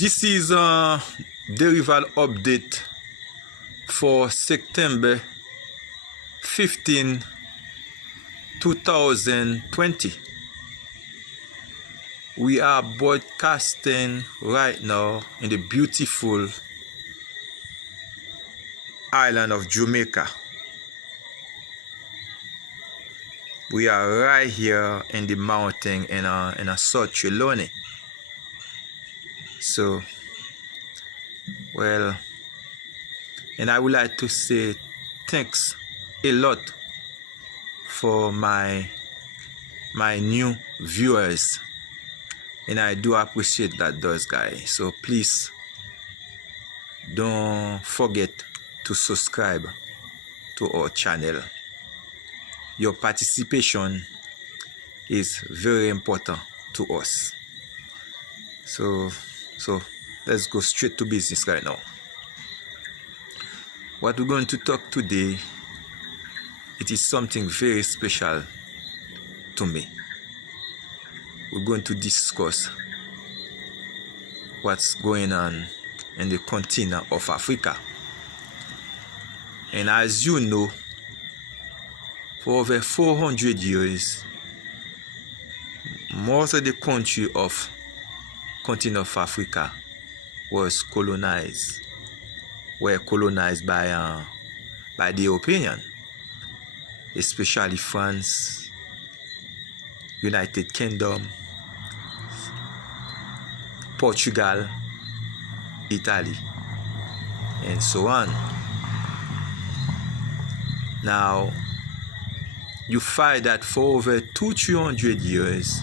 This is a Derival update for September 15, 2020. We are broadcasting right now in the beautiful island of Jamaica. We are right here in the mountain in a South Trelawney. So, well, and I would like to say thanks a lot for my new viewers, and I do appreciate that, those guys. So please don't forget to subscribe to our channel. Your participation is very important to us. So let's go straight to business right now. What we're going to talk today, it is something very special to me. We're going to discuss what's going on in the continent of Africa. And as you know, for over 400 years, most of the country of continent of Africa was colonized, were colonized by the European, especially France, United Kingdom, Portugal, Italy, and so on. Now, you find that for over 200-300 years,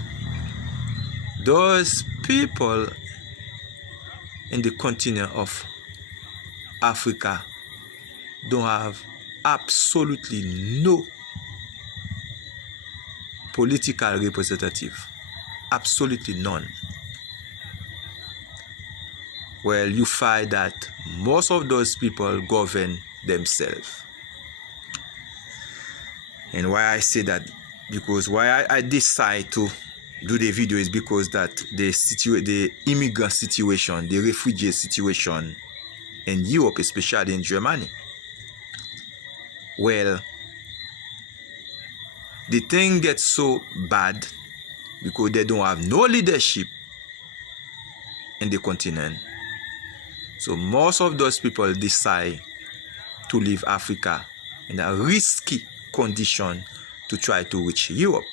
those people in the continent of Africa don't have absolutely no political representative, absolutely none. Well, you find that most of those people govern themselves. And why I say that, because why I decide to do the video is because that the immigrant situation, the refugee situation in Europe, especially in Germany, well, the thing gets so bad because they don't have no leadership in the continent. So most of those people decide to leave Africa in a risky condition to try to reach Europe.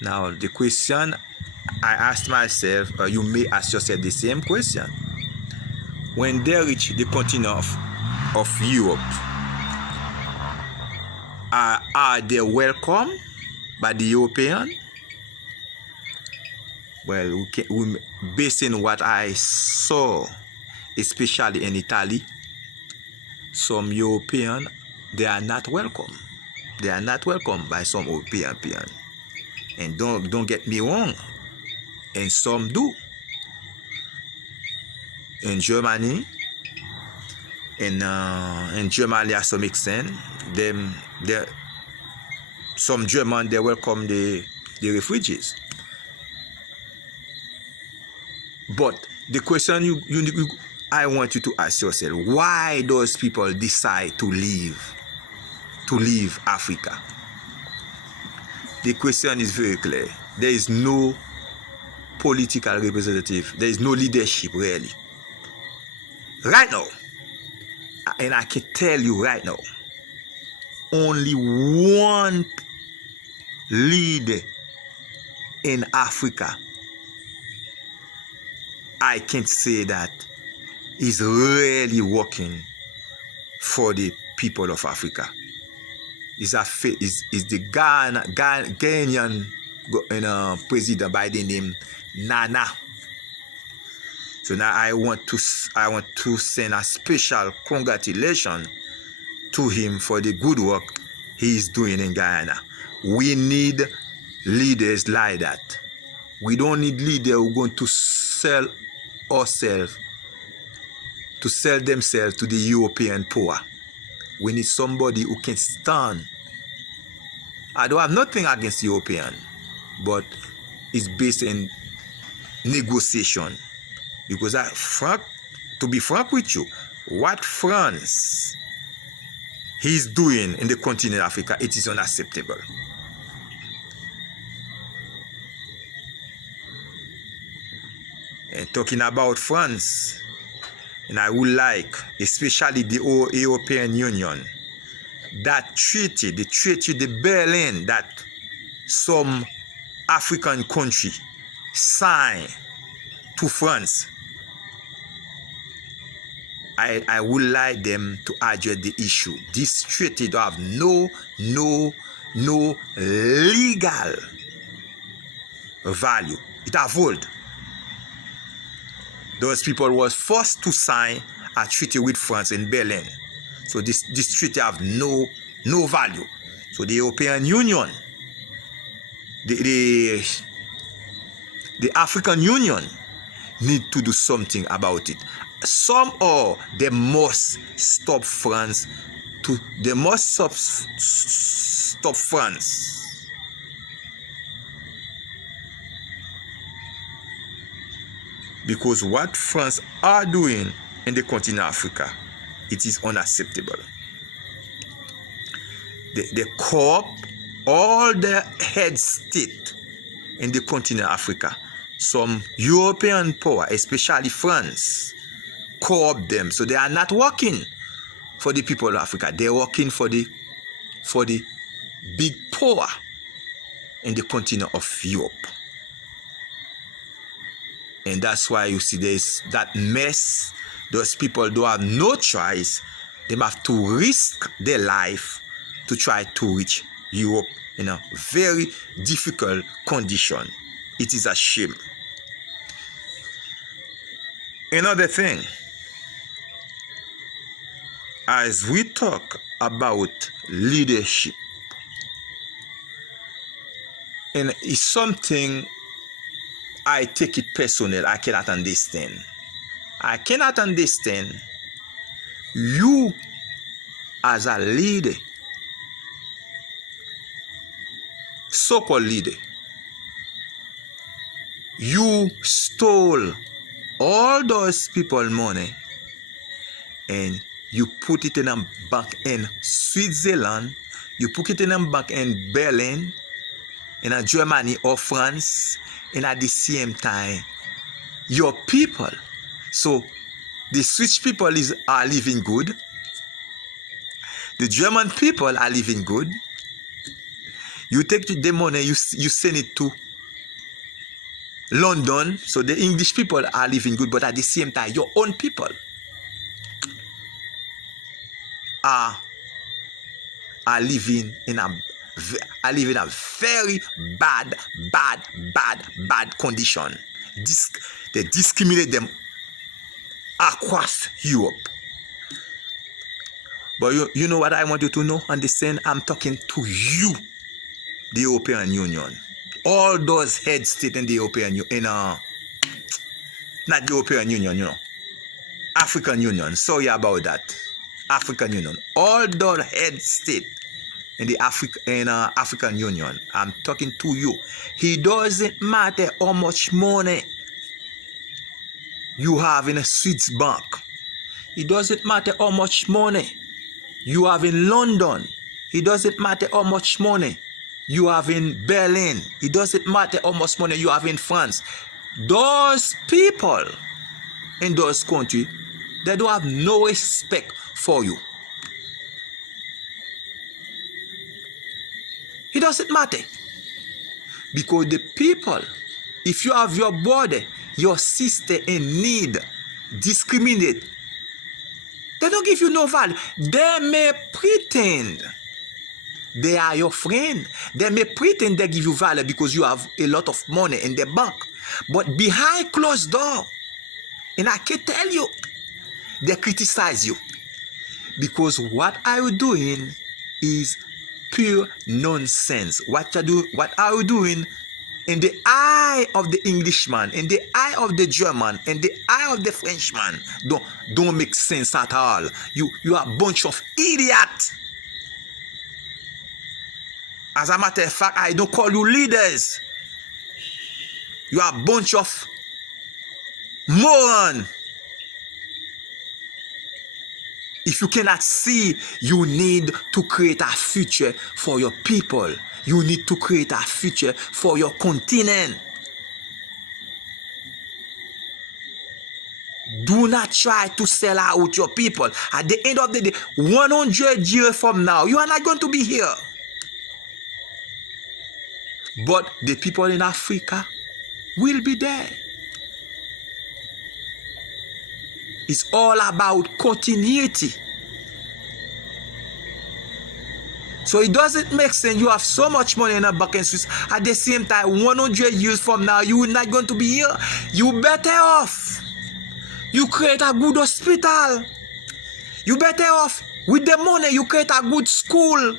Now, the question I asked myself, or you may ask yourself the same question: when they reach the continent of Europe, are they welcome by the European? Well, based on what I saw, especially in Italy, some European, they are not welcome. They are not welcome by some European. And don't get me wrong, and some do. In Germany, in Germany, to some extent, some German, they welcome the refugees. But the question I want you to ask yourself: why those people decide to leave Africa? The question is very clear. There is no political representative. There is no leadership, really. Right now, and I can tell you right now, only one leader in Africa, I can say that is really working for the people of Africa. Is the Ghanaian president by the name Nana. So now I want to send a special congratulations to him for the good work he is doing in Guyana. We need leaders like that. We don't need leaders who are going to sell themselves to the European poor. We need somebody who can stand. I don't have nothing against European, but it's based in negotiation. Because to be frank with you, what France is doing in the continent of Africa, it is unacceptable. And talking about France, and I would like, especially the European Union, that treaty, the Berlin, that some African country signed to France, I would like them to address the issue. This treaty don't have no legal value. It have void. Those people was forced to sign a treaty with France in Berlin. So this treaty have no value. So the European Union, the African Union need to do something about it. Somehow they must stop France. They must stop France. Because what France are doing in the continent of Africa, it is unacceptable. They co-op all the head state in the continent of Africa. Some European power, especially France, co-op them. So they are not working for the people of Africa. They're working for the big power in the continent of Europe. And that's why you see there's that mess. Those people don't have no choice. They have to risk their life to try to reach Europe in a very difficult condition. It is a shame. Another thing, as we talk about leadership, and it's something I take it personal, I cannot understand. I cannot understand you as a leader, so-called leader. You stole all those people's money and you put it in a bank in Switzerland, you put it in a bank in Berlin, in a Germany or France, and at the same time, your people. So the Swiss people are living good. The German people are living good. You take the money, you send it to London, so the English people are living good, but at the same time, your own people are living in a very bad condition. They discriminate them across Europe. But you know what I want you to know, understand? I'm talking to you, the European Union. All those head states in the European Union, not the European Union, you know, African Union. Sorry about that. African Union. All those head states in the African Union, I'm talking to you. It doesn't matter how much money you have in a Swiss bank. It doesn't matter how much money you have in London. It doesn't matter how much money you have in Berlin. It doesn't matter how much money you have in France. Those people in those countries, they don't have no respect for you. It doesn't matter. Because the people, if you have your brother, your sister in need, discriminate, they don't give you no value. They may pretend they are your friend. They may pretend they give you value because you have a lot of money in the bank. But behind closed door, and I can tell you, they criticize you. Because what are you doing is pure nonsense. What are you doing in the eye of the Englishman, in the eye of the German, in the eye of the Frenchman, don't make sense at all. You are a bunch of idiots. As a matter of fact, I don't call you leaders. You are a bunch of Moron. If you cannot see, you need to create a future for your people. You need to create a future for your continent. Do not try to sell out your people. At the end of the day, 100 years from now, you are not going to be here. But the people in Africa will be there. It's all about continuity. So it doesn't make sense you have so much money in a bank in Swiss. At the same time, 100 years from now, you are not going to be here. You better off. You create a good hospital. You better off with the money. You create a good school.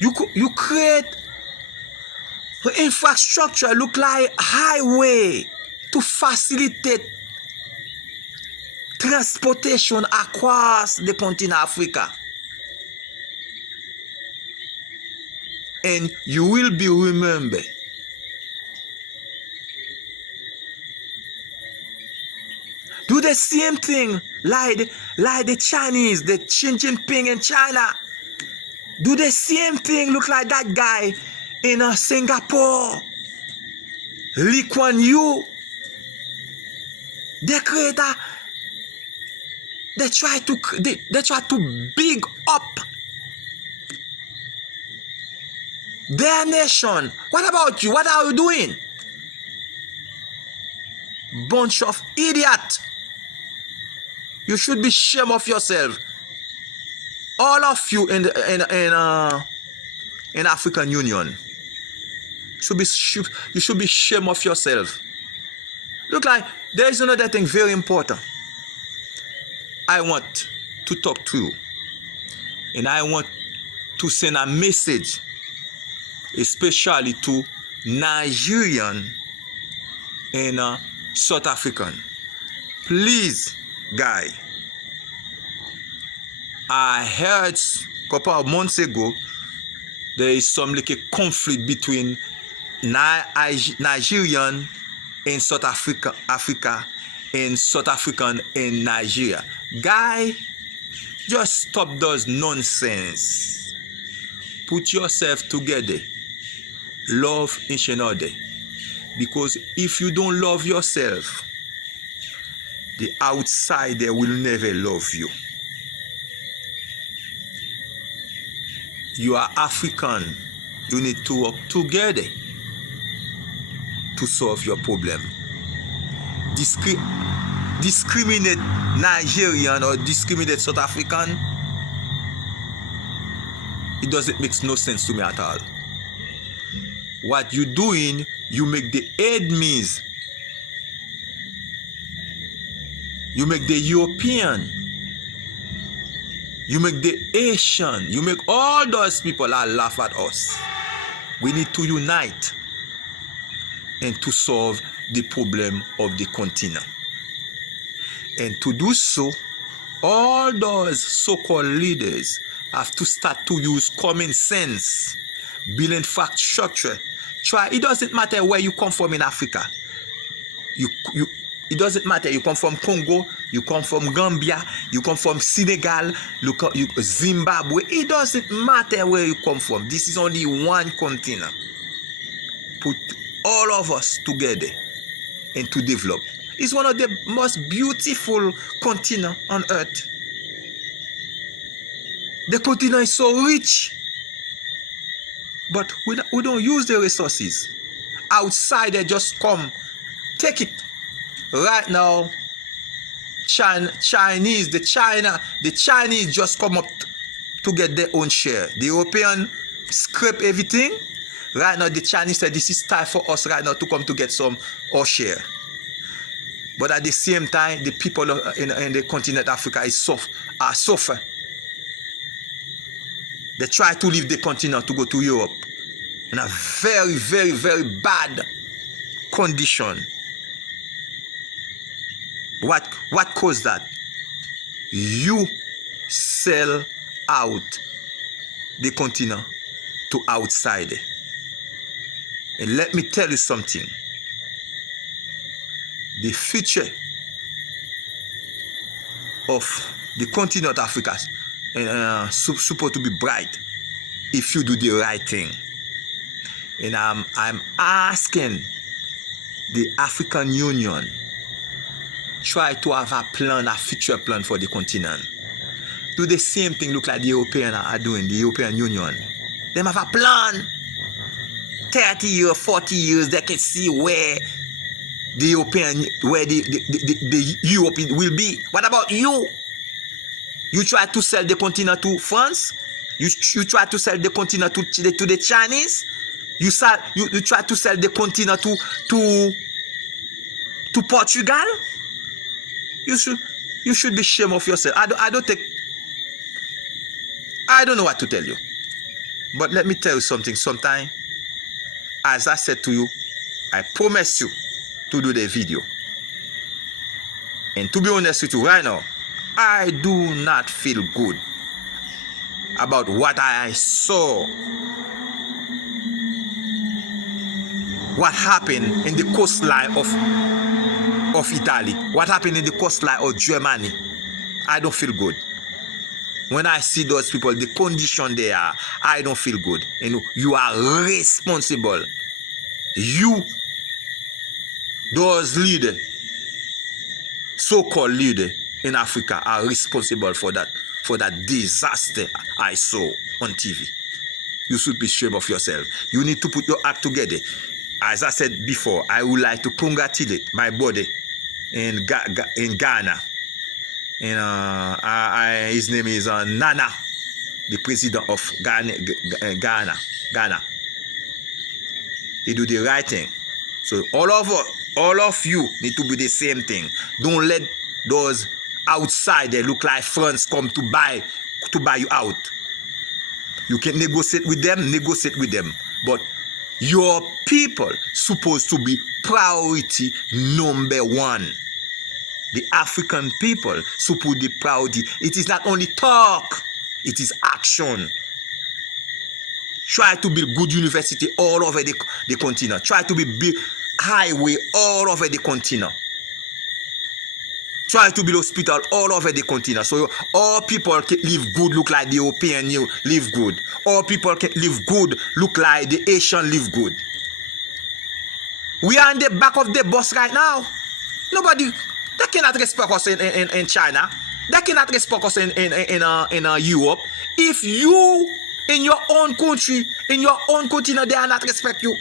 You create infrastructure. Look like highway to facilitate transportation across the continent of Africa. And you will be remembered. Do the same thing like the Chinese, the Xi Jinping in China. Do the same thing, look like that guy in Singapore. Lee Kuan Yew. They try to big up their nation. What about you? What are you doing? Bunch of idiots. You should be ashamed of yourself. All of you in African Union. You should be ashamed of yourself. Look like there is another thing very important. I want to talk to you. And I want to send a message, especially to Nigerian and South African. Please, guy, I heard a couple of months ago there is some like a conflict between Nigerian and South Africa and South African and Nigeria. Guy, just stop those nonsense. Put yourself together. Love each other. Because if you don't love yourself, the outsider will never love you. You are African. You need to work together to solve your problem. Discriminate Nigerian or discriminate South African, it doesn't make no sense to me at all. What you're doing, you make the enemies. You make the European. You make the Asian. You make all those people that laugh at us. We need to unite and to solve the problem of the continent. And to do so, all those so-called leaders have to start to use common sense, build infrastructure. It doesn't matter where you come from in Africa. It doesn't matter. You come from Congo, you come from Gambia, you come from Senegal, Zimbabwe. It doesn't matter where you come from. This is only one continent. Put all of us together and to develop. It's one of the most beautiful continents on earth. The continent is so rich, but we don't use the resources. Outside, they just come, take it. Right now, the Chinese just come up to get their own share. The European scrape everything. Right now, the Chinese said this is time for us right now to come to get some our share. But at the same time, the people in the continent of Africa are suffering. They try to leave the continent to go to Europe in a very, very, very bad condition. What caused that? You sell out the continent to outsider. And let me tell you something. the future of the continent of Africa supposed to be bright if you do the right thing. And I'm asking the African Union try to have a plan, a future plan for the continent. Do the same thing look like the Europeans are doing, the European Union. They have a plan. 30 years, 40 years, they can see where the European, where the Europe will be. What about you? You try to sell the continent to France? You try to sell the continent to the Chinese? You try to sell the continent to Portugal? You should be ashamed of yourself. I don't know what to tell you. But let me tell you something. Sometime, as I said to you, I promise you to do the video. And to be honest with you right now, I do not feel good about what I saw. What happened in the coastline of Italy? What happened in the coastline of Germany? I don't feel good. When I see those people, the condition they are, I don't feel good. And you are responsible. You, those leaders, so-called leaders in Africa, are responsible for that disaster I saw on TV. You should be ashamed of yourself. You need to put your act together. As I said before, I would like to congratulate my buddy in Ghana. And his name is Nana, the president of Ghana. He do the right thing. So all of you need to do the same thing. Don't let those outsiders look like France come to buy you out. You can negotiate with them, but your people supposed to be priority number one. The African people support the priority. It is not only talk, it is action. Try to build good university all over the continent. Try to build highway all over the continent. Try to build hospital all over the continent. So all people can live good, look like the European live good. All people can live good, look like the Asian live good. We are in the back of the bus right now. Nobody, they cannot respect us in China. They cannot respect us in Europe. If you, in your own country, in your own continent, they are not respect you.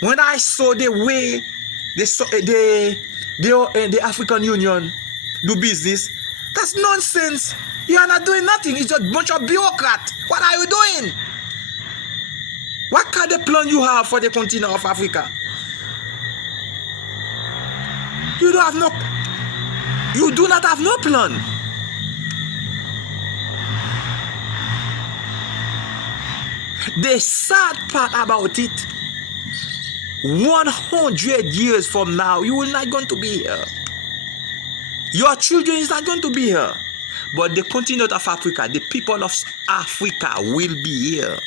When I saw the way the African Union do business, that's nonsense. You are not doing nothing. It's just a bunch of bureaucrats. What are you doing? What kind of plan you have for the continent of Africa? You do not have no plan. The sad part about it, 100 years from now, you will not going to be here. Your children is not going to be here. But the continent of Africa, the people of Africa will be here.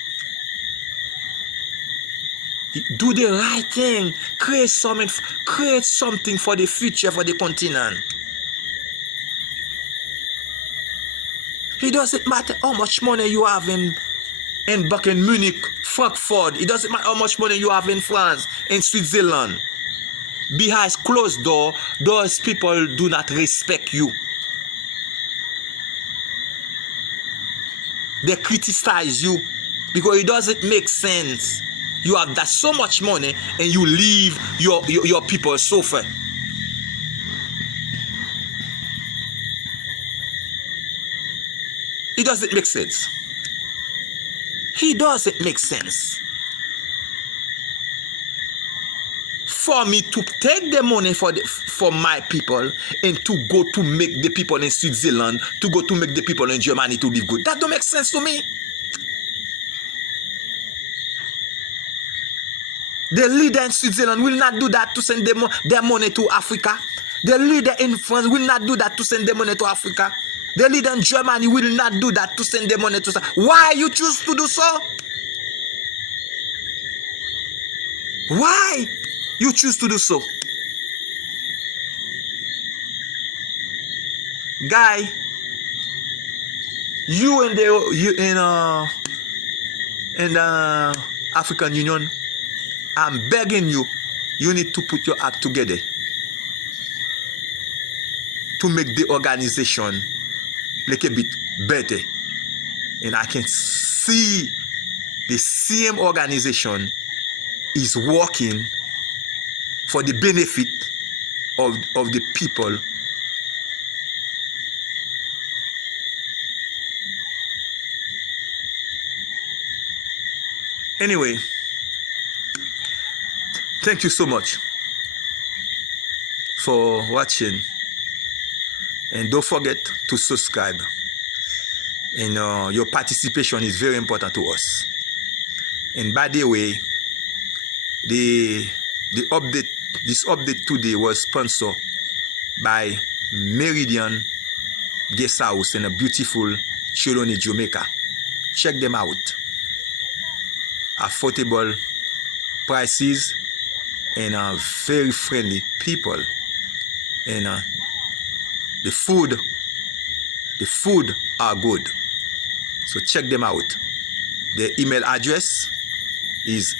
Do the right thing. Create something for the future, for the continent. It doesn't matter how much money you have back in Munich, Frankfurt. It doesn't matter how much money you have in France, in Switzerland. Behind closed door, those people do not respect you. They criticize you because it doesn't make sense. You have that so much money and you leave your people suffer. It doesn't make sense. It doesn't make sense. For me to take the money for my people and to go to make the people in Switzerland, to go to make the people in Germany to live good, that don't make sense to me. The leader in Switzerland will not do that to send their money to Africa. The leader in France will not do that to send their money to Africa. The leader in Germany will not do that to send their money to. Why you choose to do so? Why you choose to do so? Guy, you and the African Union, I'm begging you, you need to put your act together to make the organization like a bit better. And I can see the same organization is working for the benefit of the people. Anyway, thank you so much for watching, and don't forget to subscribe. And your participation is very important to us. And by the way, this update today was sponsored by Meridian Guest House in a beautiful Choloni, Jamaica. Check them out. Affordable prices and very friendly people. And the food are good. So check them out. Their email address is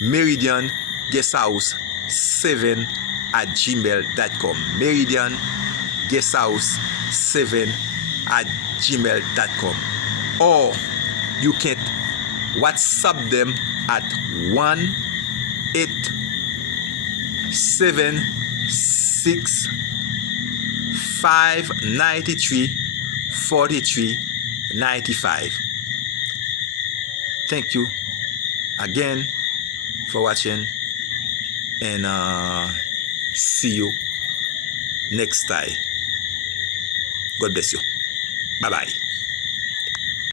meridianguesthouse7@gmail.com. meridianguesthouse7@gmail.com. Or you can WhatsApp them at 1-877-593-4395. Thank you again for watching, and see you next time. God bless you. Bye bye.